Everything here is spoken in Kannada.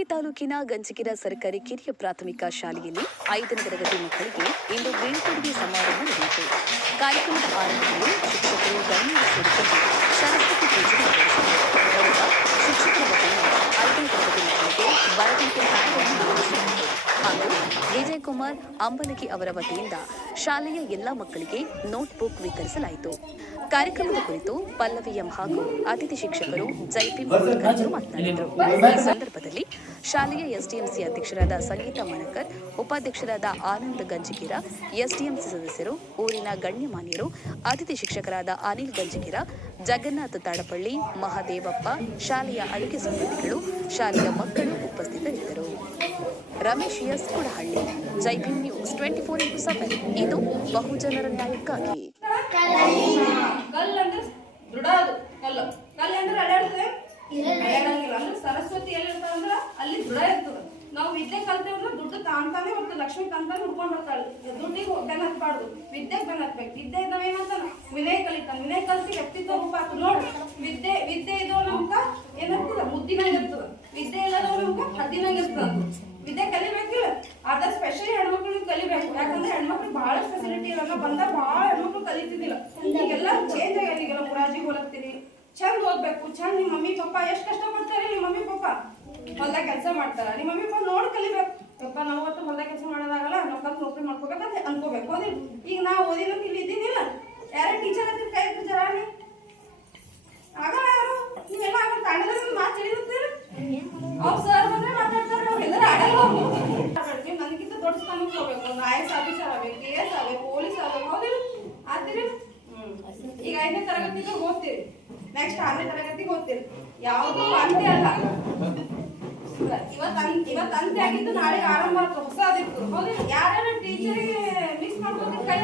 ಕಲಬುರಗಿ ತಾಲೂಕಿನ ಗಂಜಗಿರ ಸರ್ಕಾರಿ ಕಿರಿಯ ಪ್ರಾಥಮಿಕ ಶಾಲೆಯಲ್ಲಿ 5ನೇ ತರಗತಿ ಮಕ್ಕಳಿಗೆ ಇಂದು ಬೀಳ್ಕೊಡುಗೆ ಸಮಾರಂಭ ನಡೆಯಿತು. ಕಾರ್ಯಕ್ರಮದ ಆರಂಭದಲ್ಲಿ ಶಿಕ್ಷಕರು ಗಣ್ಯರು ಸೇರಿಕೊಂಡು ಸರಸ್ವತಿ ಪೂಜೆ ನೆರವೇರಿಸಿದರು. ಬಳಿಕ ಶಿಕ್ಷಕರ ವತಿಯಿಂದ 5ನೇ ತರಗತಿ ಮಕ್ಕಳಿಗೆ ಬರವಣಿಗೆ ಕಾರ್ಯಕ್ರಮ ಹಾಗೂ ವಿಜಯಕುಮಾರ್ ಅಂಬಲಗಿ ಅವರ ವತಿಯಿಂದ ಶಾಲೆಯ ಎಲ್ಲಾ ಮಕ್ಕಳಿಗೆ ನೋಟ್ಬುಕ್ ವಿತರಿಸಲಾಯಿತು. ಕಾರ್ಯಕ್ರಮದ ಕುರಿತು ಪಲ್ಲವಿ ಎಂ ಹಾಗೂ ಅತಿಥಿ ಶಿಕ್ಷಕರು ಜೈಪಿ ಮಾತನಾಡಿದರು. ಈ ಸಂದರ್ಭದಲ್ಲಿ ಶಾಲೆಯ ಎಸ್ಡಿಎಂಸಿ ಅಧ್ಯಕ್ಷರಾದ ಸಂಗೀತಾ ಮನಕರ್, ಉಪಾಧ್ಯಕ್ಷರಾದ ಆನಂದ್ ಗಂಜಿಗಿರ, ಎಸ್ಡಿಎಂಸಿ ಸದಸ್ಯರು, ಊರಿನ ಗಣ್ಯಮಾನ್ಯರು, ಅತಿಥಿ ಶಿಕ್ಷಕರಾದ ಅನಿಲ್ ಗಂಜಿಗಿರ, ಜಗನ್ನಾಥ್ ತಾಡಪಳ್ಳಿ, ಮಹಾದೇವಪ್ಪ, ಶಾಲೆಯ ಅಡುಗೆ ಸಿಬ್ಬಂದಿಗಳು, ಶಾಲೆಯ ಮಕ್ಕಳು ಉಪಸ್ಥಿತರಿದ್ದರು. Ramesh S Kudahalli, JP news 24x7. ಇದು ಬಹುಜನರ ನ್ಯಾಯಕ್ಕಾಗಿ. ಸರಸ್ವತಿ ಎಲ್ಲಿರ್ತಾರ ಅಂದ್ರ ಅಲ್ಲಿ ದೃಢ ಇರ್ತದ. ನಾವು ವಿದ್ಯೆ ಕಲ್ತೇವೆ ಅಂದ್ರೆ ದುಡ್ಡು ತಾಂತಾನೆ ಹೊರತು ಲಕ್ಷ್ಮಿ ತಾಂತಾನೆ ಹುಡ್ಕೊಂಡು ಹೋಗ್ತಾಳೆ. ದುಡ್ಡಿಗೆ ಬೆನ್ ಹತ್ಬಾರ್ದು, ವಿದ್ಯೆಗೆ ಬೆನ್ ಹತ್ಬೇಕು. ವಿದ್ಯೆ ಇದ್ದಾವ ಏನಂತಾನ ವಿನಯ ಕಲಿತಾನ, ವಿನಯ ಕಲ್ತಿ ವ್ಯಕ್ತಿತ್ವ ರೂಪ ಆಗ್ತದೆ. ನೋಡ್ರಿ, ವಿದ್ಯೆ ಇದ್ದವ ನಮ್ಗ ಏನಾಗ್ತದ ಮುದ್ದಿನಾಗ ಇರ್ತದ, ವಿದ್ಯೆ ಇಲ್ಲದವ ನಮ್ಗ ಹದ್ದಿನಾಗ ಇರ್ತದ. ವಿದ್ಯೆ ಕಲಿಬೇಕಿಲ್ಲ, ಅದ ಸ್ಪೆಷಲಿ ಹೆಣ್ಮಕ್ಳಿಗೆ ಕಲಿಬೇಕು. ಯಾಕಂದ್ರೆ ಹೆಣ್ಮಕ್ಳಿಗೆ ಬಹಳ ಫೆಸಿಲಿಟಿ ಇರಲ್ಲ, ಬಂದಾಗ ಬಹಳ ಹೆಣ್ಮಕ್ಳು ಕಲಿತಿದ್ದಿಲ್ಲ. ಈಗೆಲ್ಲ ಚೇಂಜ್ ಆಗ್ಯಾರ. ಈಗೆಲ್ಲ ಮುರಾಜಿಗೆ ಹೋಗ್ತೀರಿ, ಚಂದ ಓದ್ಬೇಕು, ಚಂದ. ನಿಮ್ಮ ಮಮ್ಮಿ ಪಪ್ಪ ಎಷ್ಟು ಕಷ್ಟ ಪಡ್ತಾರೆ. ನಿಮ್ಮ ಮಮ್ಮಿ ಪಪ್ಪ ಹೊಲ್ದಾಗ ಕೆಲಸ ಮಾಡ್ತಾರ, ನಿಮ್ಮ ಮಮ್ಮಿ ಪಪ್ಪ ನೋಡಿ ಕಲಿಬೇಕು. ಪಪ್ಪ ನಾವು ಹೊತ್ತು ಹೊಲ್ದಾಗ ಕೆಲಸ ಮಾಡೋದಾಗಲ್ಲ, ನಾವು ಕಲ್ತು ನೌಕರಿ ಮಾಡ್ಕೋಬೇಕಂತ ಅನ್ಕೋಬೇಕು. ಹೌದಿಲ್ಲ? ಈಗ ನಾವು ಓದಿನ ಇಲ್ಲಿ ಇದ್ದೀನಿಲ್ಲ, ಯಾರೇ ಟೀಚರ್ ಹತ್ತಿರ ಕೈ ಜರಾನಿ ಆಗಲ್ಲ. ಯಾರು ನೀವೆಲ್ಲ ಆಗ ತಾಂಡದ ಮಾತು ತಿಳಿಯುತ್ತೀರ. ಅವ್ರು ಸರ್ ಬಂದ್ರೆ ಮಾತಾಡ್ತಾರೆ, ನಾವು ಎಲ್ಲರೂ ಆಡಲ್ಲ. ನೀವು ನನಗಿಂತ ದೊಡ್ಡ ಸ್ಥಾನಕ್ಕೆ ಹೋಗ್ಬೇಕು, ಒಂದು IAS ಆಫೀಸರ್ ಆಗ್ಬೇಕು, KS ಆಗ್ಬೇಕು, ಪೊಲೀಸ್ ಆಗ್ಬೇಕು. ಹೌದಿಲ್ಲ? ಆಗ್ತೀರಿ? ಈಗ 5ನೇ ತರಗತಿಗೆ ಓದ್ತೀರಿ, ನೆಕ್ಸ್ಟ್ 6ನೇ ತರಗತಿಗೆ ಓದ್ತೀರಿ. ಯಾವುದು ಅಂತೆ ಅಲ್ಲ. ಇವತ್ತು ಅಂತೆ ಆಗಿದ್ದು ನಾಳೆ ಆರಂಭ ಹೊಸದಿತ್ತು. ಹೌದಿಲ್ಲ? ಯಾರ್ಯಾರು ಟೀಚರಿಗೆ ಮಿಸ್ ಮಾಡ್ಕೊಂಡು ಕೈ